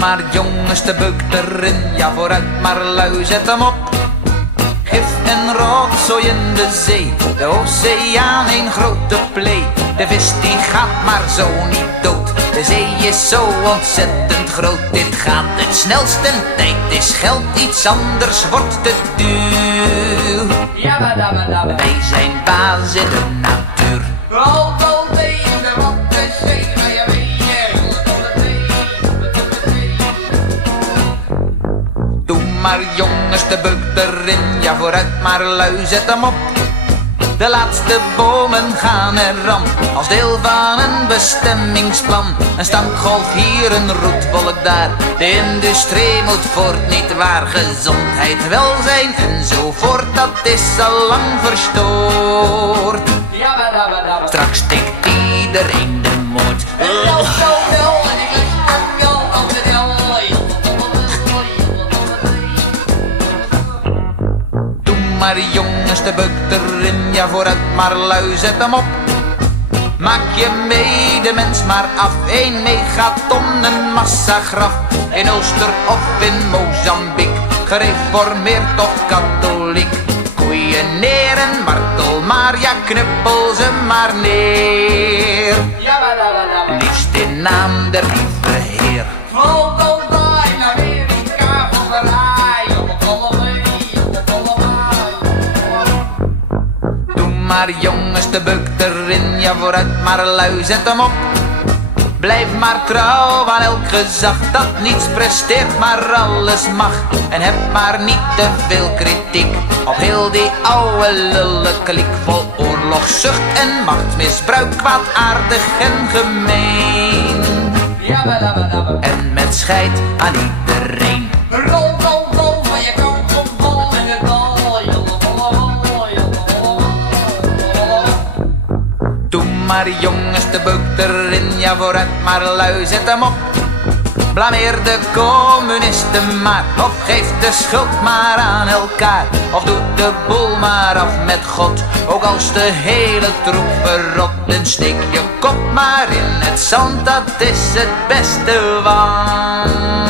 maar jongens, de beuk erin, ja vooruit maar lui, zet hem op. Gif en rotzooi in de zee, de oceaan een grote plee. De vis die gaat maar zo niet dood, de zee is zo ontzettend groot. Dit gaat het snelst en tijd is geld, iets anders wordt te duur. Wij zijn baas in de natuur. Doe maar jongens, de beuk erin, ja vooruit maar lui, zet hem op. De laatste bomen gaan eraan, als deel van een bestemmingsplan. Een stankgolf hier, een roetwolk daar, de industrie moet voort, niet waar. Gezondheid, welzijn enzovoort, dat is al lang verstoord. Straks stikt iedereen de moord. Maar jongens, de beuk erin, ja vooruit maar lui, zet hem op. Maak je medemens maar af, 1 megaton, een massagraf. In Ulster of in Mozambique, gereformeerd of katholiek. Koeien neer en martel maar, ja knuppel ze maar neer. Liefst in naam der lieve Heer. Maar jongens, de beuk erin, ja vooruit maar lui, zet hem op. Blijf maar trouw aan elk gezag, dat niets presteert maar alles mag. En heb maar niet te veel kritiek op heel die oude lullenkliek. Vol oorlogszucht en machtsmisbruik, kwaadaardig en gemeen. En met scheid aan iedereen. Rol, rol, rol, van je kant komt vol in het dal. Doe maar jongens, de beuk erin, ja vooruit maar lui, zet hem op. Blameer de communisten maar, of geef de schuld maar aan elkaar. Of doe de boel maar af met God, ook als de hele troep verrot. En steek je kop maar in het zand, dat is het beste, want